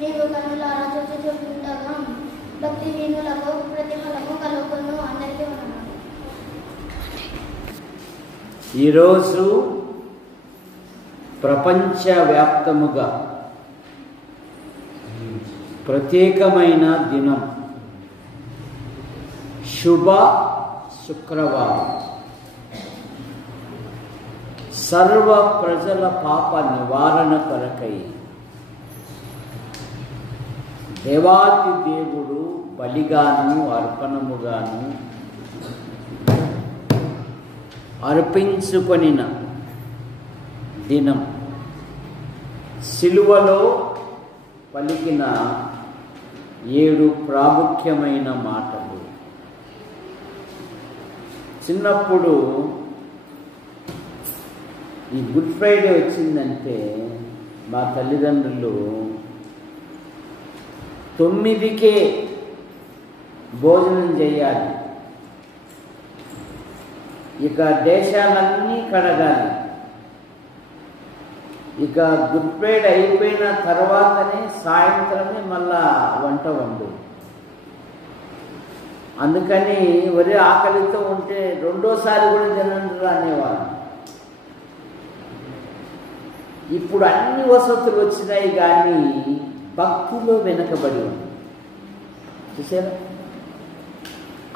నీవు కనులారా చూచుచుండగా భక్తిహీనులకు ప్రతిఫలము కలుగును. అందరికీ ఉన్నాను. ఈరోజు ప్రపంచవ్యాప్తముగా ప్రత్యేకమైన దినం, శుభ శుక్రవారం. సర్వ ప్రజల పాప నివారణ కొరకై దేవాది దేవుడు బలిగాను అర్పణముగాను అర్పించుకొనిన దినం. సిలువలో పలికిన 7 ప్రాముఖ్యమైన మాటలు. చిన్నప్పుడు ఈ గుడ్ ఫ్రైడే వచ్చిందంటే మా తల్లిదండ్రులు 9కే భోజనం చేయాలి, ఇక దేశాలన్నీ కడగాలి, ఇక గుడ్ ఫ్రైడే అయిపోయిన తర్వాతనే సాయంత్రమే మళ్ళా వంట వండు. అందుకని ఒరే ఆకలితో ఉంటే రెండోసారి కూడా తినండి అనేవాళ్ళు. ఇప్పుడు అన్ని వసతులు వచ్చినాయి కానీ భక్తిలో వెనకబడి ఉంది. చూసారా?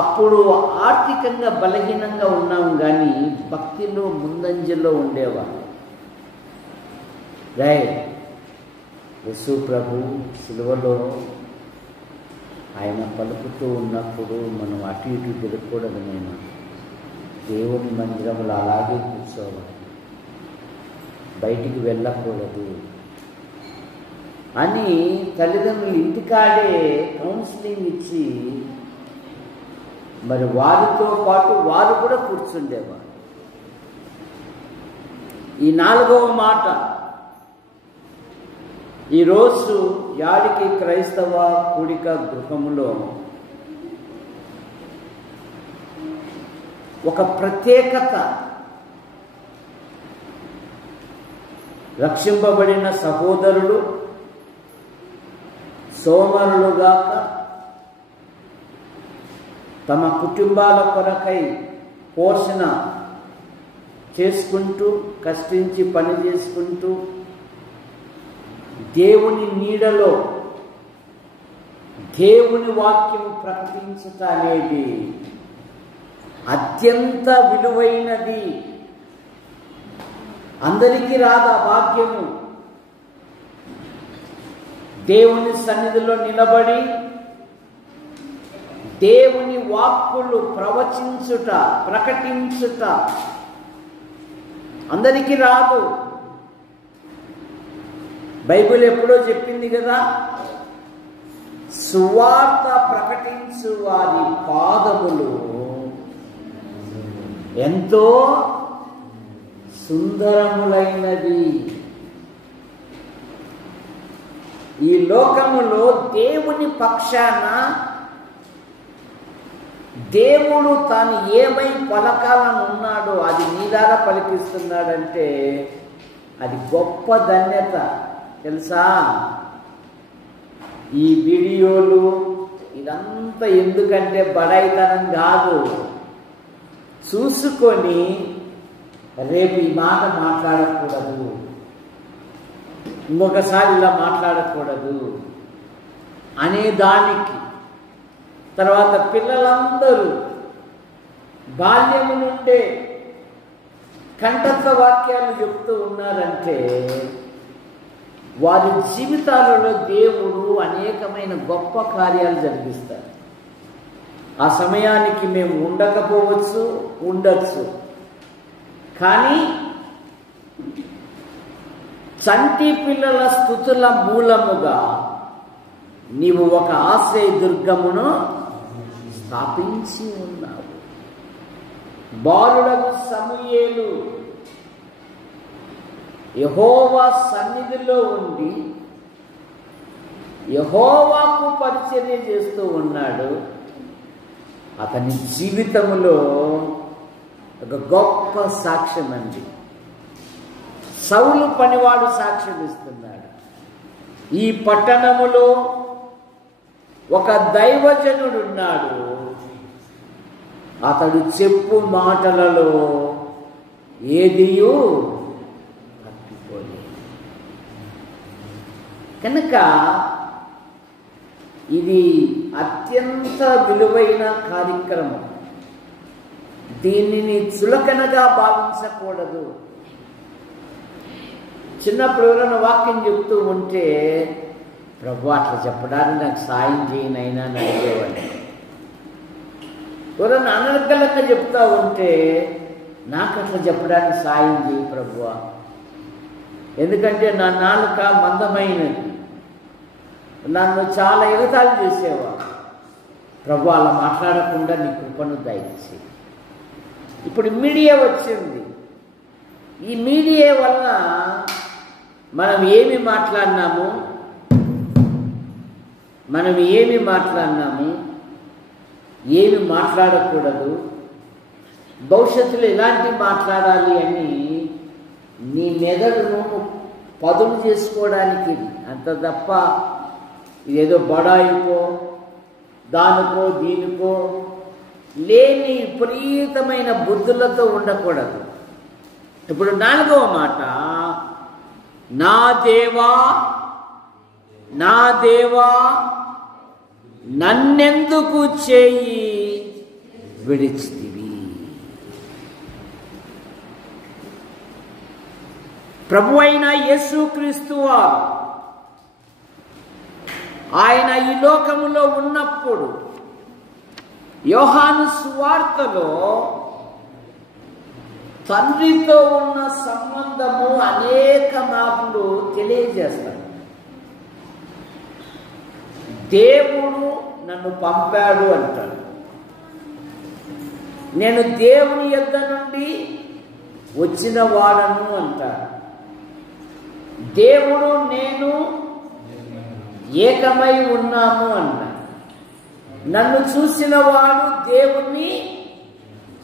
అప్పుడు ఆర్థికంగా బలహీనంగా ఉన్నాం కానీ భక్తిలో ముందంజలో ఉండేవాళ్ళు. యేసు ప్రభు సిలువలో ఆయన పలుకుతూ ఉన్నప్పుడు మనం అటు ఇటు తిరగకూడదు. నేను దేవుని మందిరంలో అలాగే కూర్చోవాలి, బయటికి వెళ్ళకూడదు అని తల్లిదండ్రులు ఇంటికాడే కౌన్సిలింగ్ ఇచ్చి మరి వారితో పాటు వారు కూడా కూర్చుండేవారు. ఈ 4వ మాట ఈరోజు యాడికి క్రైస్తవ కూడిక గృహములో ఒక ప్రత్యేకత. రక్షింపబడిన సహోదరులు సోమరులుగాక తమ కుటుంబాల కొరకై పోషణ చేసుకుంటూ కష్టించి పని చేసుకుంటూ దేవుని నీడలో దేవుని వాక్యం ప్రకటించుట అనేది అత్యంత విలువైనది. అందరికీ రాదు ఆ భాగ్యము. దేవుని సన్నిధిలో నిలబడి దేవుని వాక్కులు ప్రవచించుట, ప్రకటించుట అందరికీ రాదు. బైబిల్ ఎప్పుడో చెప్పింది కదా, సువార్త ప్రకటించు వారి పాదములు ఎంతో సుందరములైనది. ఈ లోకములో దేవుని పక్షాన దేవుడు తాను ఏమై పలకాలని ఉన్నాడో అది నీ ద్వారా పలికిస్తున్నాడంటే అది గొప్ప ధన్యత తెలుసా. ఈ వీడియోలు ఇదంతా ఎందుకంటే బడాయితనం కాదు. చూసుకొని రేపు ఈ మాట మాట్లాడకూడదు, ఇంకొకసారి ఇలా మాట్లాడకూడదు అనే దానికి. తర్వాత పిల్లలందరూ బాల్యము నుండే కంఠస్థ వాక్యాలు చెప్తూ ఉన్నారంటే వారి జీవితాలలో దేవుడు అనేకమైన గొప్ప కార్యాలు జరిగిస్తారు. ఆ సమయానికి మేము ఉండకపోవచ్చు, ఉండొచ్చు, కానీ చంటి పిల్లల స్తుతుల మూలముగా నీవు ఒక ఆశ్రయ దుర్గమును స్థాపించి ఉన్నావు. బాలుడకు సమూయేలు యెహోవా సన్నిధిలో ఉండి యెహోవాకు పరిచర్య చేస్తూ ఉన్నాడు. అతని జీవితంలో ఒక గొప్ప సాక్ష్యం అండి. సౌలు పనివాడు సాక్ష్యం ఇస్తున్నాడు. ఈ పట్టణములో ఒక దైవజనుడున్నాడు, అతడు చెప్పు మాటలలో ఏదియూ తప్పిపోలేదు. కనుక ఇది అత్యంత విలువైన కార్యక్రమం. దీనిని చులకనగా భావించకూడదు. చిన్నప్పుడు ఎవరైనా వాక్యం చెప్తూ ఉంటే, ప్రభు అట్లా చెప్పడానికి నాకు సాయం చేయనైనా అని అడిగేవాడిని. ఎవరైనా అనర్గళంగా చెప్తా ఉంటే, నాకు అట్లా చెప్పడానికి సాయం చేయి ప్రభువా, ఎందుకంటే నా నాలుక మందమైనది, నన్ను చాలా ఎగతాళి చేసేవా, ప్రభు అలా మాట్లాడకుండా నీ కృపను దయచేయి. ఇప్పుడు మీడియా వచ్చింది. ఈ మీడియా వల్ల మనం ఏమి మాట్లాడినాము, ఏమి మాట్లాడకూడదు, భవిష్యత్తులో ఎలాంటి మాట్లాడాలి అని నీ మెదడును పదును చేసుకోవడానికి అంత తప్ప ఇదేదో బడాయికో దానికో దీనికో లేని విపరీతమైన బుద్ధులతో ఉండకూడదు. ఇప్పుడు 4వ మాట, నా దేవా నన్నెందుకు చేయి విడిచితివి. ప్రభువైన యేసుక్రీస్తు వారు ఆయన ఈ లోకములో ఉన్నప్పుడు యోహాను సువార్తలో తండ్రితో ఉన్న సంబంధము అనేక మార్లు తెలియజేస్తాడు. దేవుడు నన్ను పంపాడు అంటాడు. నేను దేవుని యొద్ద నుండి వచ్చిన వాడను అంటాడు. దేవుడు నేను ఏకమై ఉన్నాము అన్నాడు. నన్ను చూసిన వాడు దేవుణ్ణి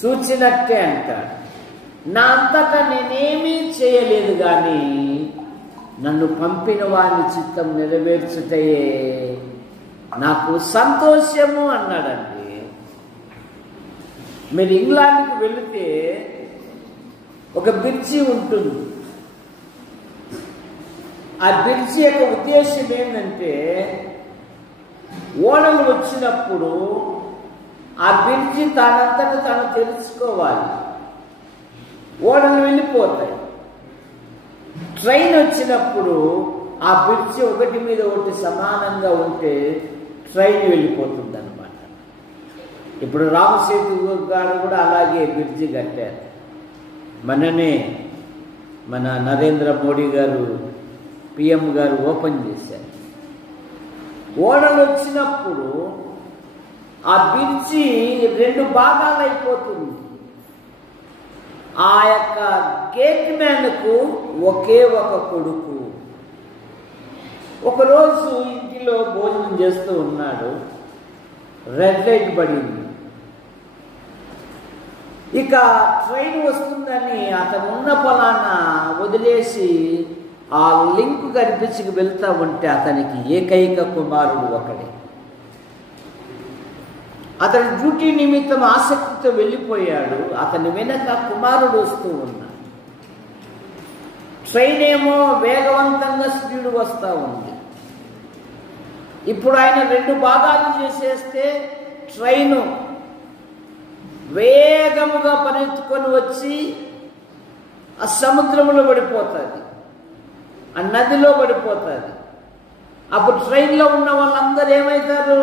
చూచినట్టే అంటాడు. నా అంతటా నేనేమీ చేయలేదు, కానీ నన్ను పంపిన వాని చిత్తం నెరవేర్చుటయే నాకు సంతోషము అన్నాడండి. మీరు ఇంగ్లాండ్కి వెళితే ఒక బ్రిడ్జి ఉంటుంది. ఆ బ్రిడ్జి యొక్క ఉద్దేశం ఏంటంటే, ఓడలు వచ్చినప్పుడు ఆ బ్రిడ్జి తనంతట తను తెలుసుకోవాలి, ఓడలు వెళ్ళిపోతాయి. ట్రైన్ వచ్చినప్పుడు ఆ బ్రిడ్జి ఒకటి మీద ఒకటి సమానంగా ఉంటే ట్రైన్ వెళ్ళిపోతుంది అన్నమాట. ఇప్పుడు రామసేతు గారు కూడా అలాగే బ్రిడ్జి కట్టారు. మన నరేంద్ర మోడీ గారు పిఎం గారు ఓపెన్ చేశారు. ఓడలు వచ్చినప్పుడు ఆ బ్రిడ్జి 2 భాగాలు అయిపోతుంది. ఆ యొక్క గేట్ మ్యాన్కు ఒకే ఒక కొడుకు. ఒకరోజు ఇంటిలో భోజనం చేస్తూ ఉన్నాడు, రెడ్ లైట్ పడింది. ఇక ట్రైన్ వస్తుందని అతను ఉన్న పొలాన వదిలేసి ఆ లింక్ కనిపించి వెళ్తా ఉంటే అతనికి ఏకైక కుమారుడు ఒకడే. అతని డ్యూటీ నిమిత్తం ఆసక్తితో వెళ్ళిపోయాడు. అతని వెనక కుమారుడు వస్తూ ఉన్నాడు. ట్రైన్ ఏమో వేగవంతంగా స్పీడ్ వస్తూ ఉంది. ఇప్పుడు ఆయన 2 భాగాలు చేసేస్తే ట్రైను వేగముగా పరిగెత్తుకొని వచ్చి ఆ సముద్రంలో పడిపోతుంది, ఆ నదిలో పడిపోతుంది. అప్పుడు ట్రైన్లో ఉన్న వాళ్ళందరూ ఏమవుతారు?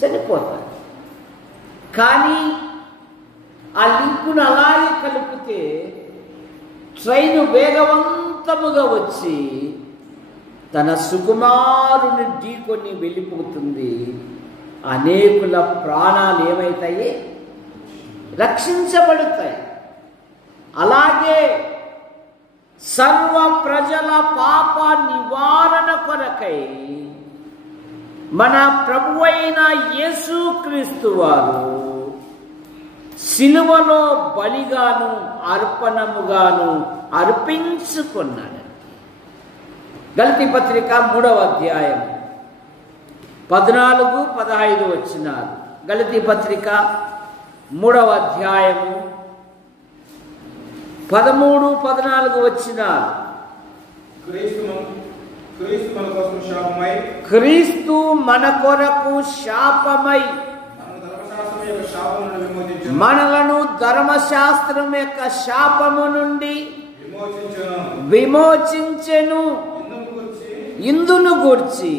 చనిపోతారు. కానీ ఆ లింకును అలాగే కలిపితే ట్రైను వేగవంతముగా వచ్చి తన సుకుమారుని ఢీకొని వెళ్ళిపోతుంది. అనేకుల ప్రాణాలు ఏమవుతాయి? రక్షించబడతాయి. అలాగే సర్వ ప్రజల పాప నివారణ కొరకై మన ప్రభువైన యేసుక్రీస్తు వారు సిలువలో బలిగాను అర్పణముగాను అర్పించుకున్నాడు. గలతీ పత్రిక 3వ అధ్యాయం 14-15 వచనాలు. గలతీ పత్రిక 3వ అధ్యాయము 13-14 వచనాలు. క్రీస్తు మన కొరకు శాపమై మనలను ధర్మశాస్త్రం యొక్క శాపము నుండి విమోచించెను. ఇందును గూర్చి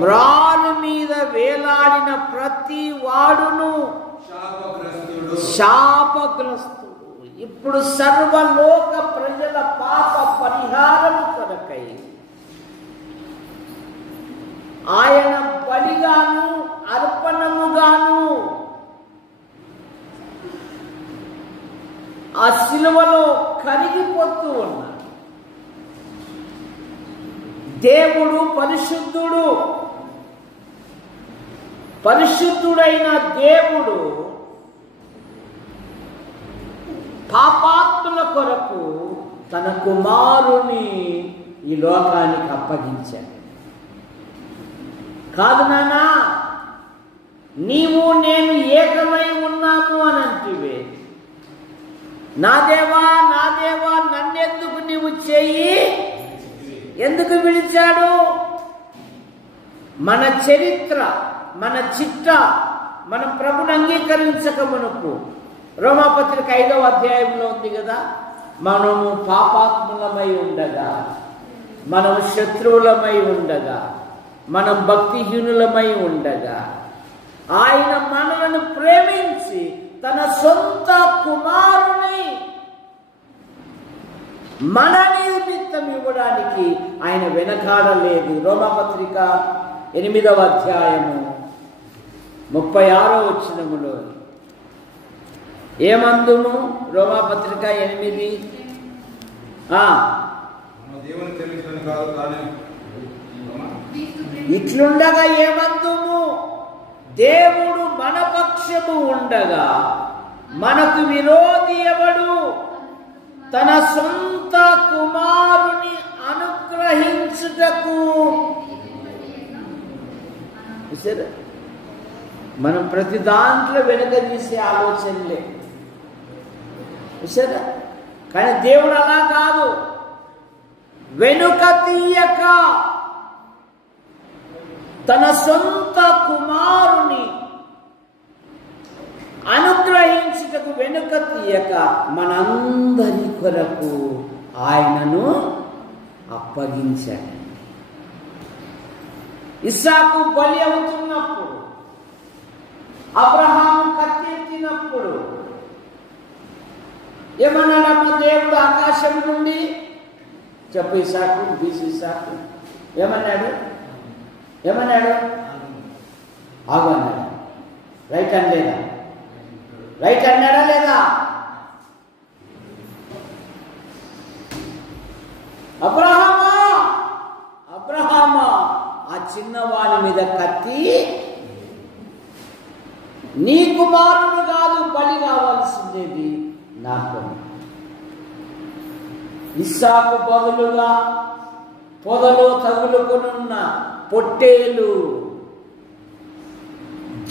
మ్రాను మీద వేలాడిన ప్రతి వాడును శాపగ్రస్తుడు. ఇప్పుడు సర్వలోక ప్రజల పాప పరిహారము కొరకై ఆయన బలిగాను అర్పణముగాను ఆ శిలువలో కరిగిపోతూ ఉన్నాడు. దేవుడు పరిశుద్ధుడు. పరిశుద్ధుడైన దేవుడు పాపాత్ముల కొరకు తన కుమారుని ఈ లోకానికి అప్పగించాడు. కాదు నానా, నీవు నేను ఏకమై ఉన్నాము అని అంటివే. నా దేవా నా దేవా నన్నెందుకు నీవు చెయ్యి ఎందుకు పిలిచాడు? మన చరిత్ర, మన చిట్ట, మనం ప్రభుని అంగీకరించక మునుపు రోమాపత్రిక 5వ అధ్యాయంలో ఉంది కదా, మనము పాపాత్ములమై ఉండగా, మనం శత్రువులమై ఉండగా, మనం భక్తిహీనులమై ఉండగా ఆయన మనలను ప్రేమించి తన సొంత కుమారుని మన నిమిత్తం ఇవ్వడానికి ఆయన వెనకాడలేదు. రోమాపత్రిక 8వ అధ్యాయము 36వ వచనములో ఏమందుము? రోమాపత్రిక 8 ఇట్లుండగా ఏమందుము? దేవుడు మన పక్షము ఉండగా మనకు విరోధి ఎవడు? తన సొంత కుమారుని అనుగ్రహించుటకు. మనం ప్రతి దాంట్లో వెనుక తీసే ఆలోచనలే సరే, కానీ దేవుడు అలా కాదు. వెనుక తీయక తన సొంత కుమారుని అనుగ్రహించుటకు వెనుక తీయక మనందరి కొరకు ఆయనను అప్పగించాడు. ఇస్సాకు బలి అవుతున్నప్పుడు, అబ్రహాము కత్తెత్తినప్పుడు ఏమన్నాడమ్మ దేవుడు ఆకాశం నుండి? చెప్పు ఇస్సాకు, బీసి ఇస్సాకు ఏమన్నాడు? ఆగు అన్నాడు. రైట్ అనలేదా? రైట్ అన్నాడా లేదా? అబ్రహామా ఆ చిన్నవాడి మీద కత్తి, నీ కుమారుడు కాదు బలి కావాల్సిందేది నాకు. ఇస్సాకు బదులుగా పొదలో తగులుకొనున్న పొట్టేలు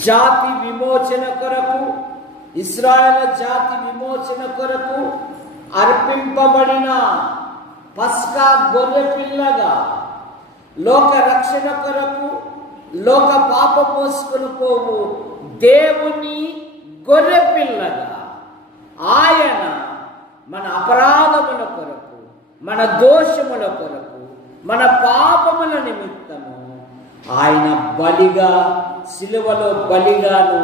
జాతి విమోచన కొరకు, ఇశ్రాయేలు జాతి విమోచన కొరకు అర్పింపబడిన పస్కా గొర్రె పిల్లగా, లోక రక్షణ కొరకు లోక పాప మోసుకొని పోవు దేవుని గొర్రె పిల్లగా ఆయన మన అపరాధముల కొరకు, మన దోషముల కొరకు, మన పాపముల నిమిత్తము ఆయన బలిగా, సిలువలో బలిగాను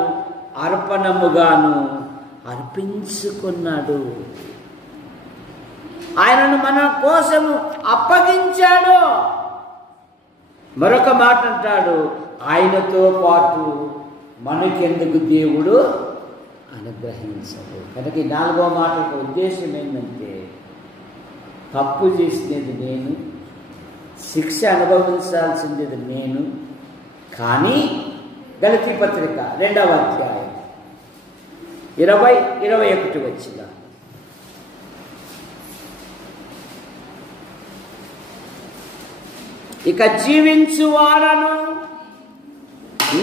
అర్పణముగాను అర్పించుకున్నాడు. ఆయనను మన కోసము అప్పగించాడు. మరొక మాట అంటాడు, ఆయనతో పాటు మనకెందుకు దేవుడు అనుగ్రహించడు. కనుక ఈ 4వ మాటకు ఉద్దేశం ఏంటంటే, తప్పు చేసినది నేను, శిక్ష అనుభవించాల్సింది నేను. కానీ గలతీ పత్రిక 2వ అధ్యాయం 20-21 వచ్చిన ఇక జీవించువాడను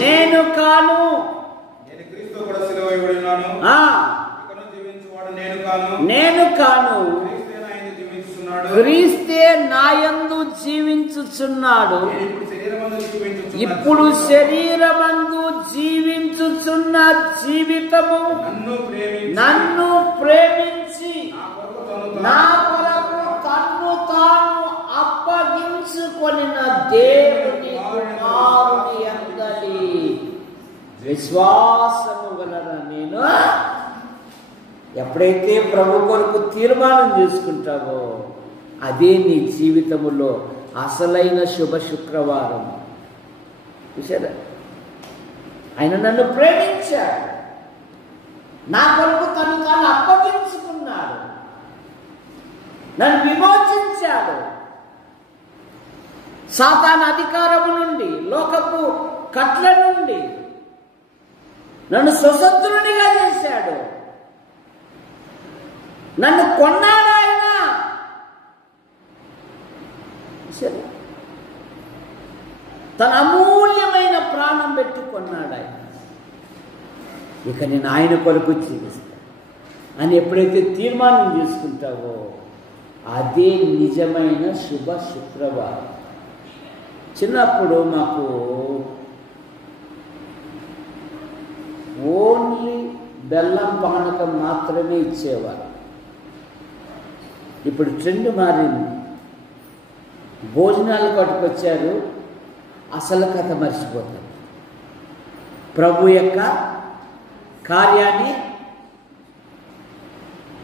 నేను కాను, నేను కాను, క్రీస్తే నాయందు జీవించుచున్నాడు. ఇప్పుడు శరీరమందు జీవించుచున్న జీవితము నన్ను ప్రేమించి నా కొరకు తన్ను తాను అప్పగించుకొనిన దేవుని కుమారుని అందరి విశ్వాసము వలన నేను. ఎప్పుడైతే ప్రభు కొరకు తీర్మానం చేసుకుంటావో అదే నీ జీవితములో అసలైన శుభ శుక్రవారం. చూసారా, ఆయన నన్ను ప్రేమించాడు, నా కొరకు తను తాను అప్పగించుకున్నాడు, నన్ను విమోచించాడు, సాతాను అధికారము నుండి, లోకపు కట్ల నుండి నన్ను స్వతంత్రునిగా చేశాడు, నన్ను కొన్నాడు ఆయన. సరే, తన అమూల్యమైన ప్రాణం పెట్టి కొన్నాడు ఆయన. ఇక నేను ఆయన కొరకు జీవిస్తాను అని ఎప్పుడైతే తీర్మానం చేసుకుంటావో అదే నిజమైన శుభ శుక్రవారం. చిన్నప్పుడు మాకు ఓన్లీ బెల్లం పానకం మాత్రమే ఇచ్చేవారు. ఇప్పుడు ట్రెండ్ మారింది, భోజనాలు పట్టుకొచ్చారు, అసలు కథ మర్చిపోతారు. ప్రభు యొక్క కార్యాన్ని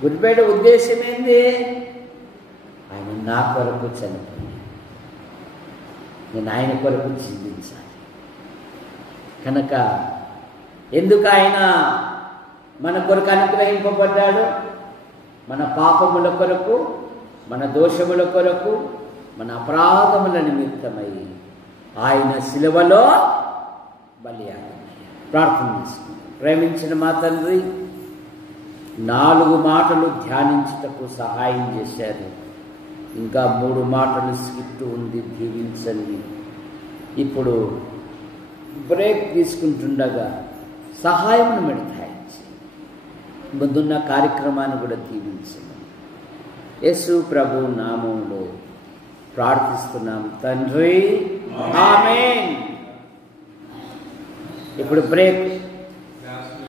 గురిపేట ఉద్దేశం ఏంది? ఆయన నా కొరకు చనిపోయాడు, నేను ఆయన కొరకు జీవించాలి. కనుక ఎందుకు ఆయన మన కొరకు అనుగ్రహింపబడ్డాడు? మన పాపముల కొరకు, మన దోషముల కొరకు, మన అపరాధముల నిమిత్తమై ఆయన శిలువలో బలియాగం. ప్రార్థన చేసుకుంటాం. ప్రేమించిన మా తండ్రి, 4 మాటలు ధ్యానించుటకు సహాయం చేశారు. ఇంకా 3 మాటలు స్కిట్ ఉంది, దీవించండి. ఇప్పుడు బ్రేక్ తీసుకుంటుండగా సహాయం మిడతాయించి ముందున్న కార్యక్రమాన్ని కూడా దీవించండి. యేసు ప్రభు నామములో ప్రార్థిస్తున్నాం తండ్రి, ఆమేన్. ఇప్పుడు బ్రేక్.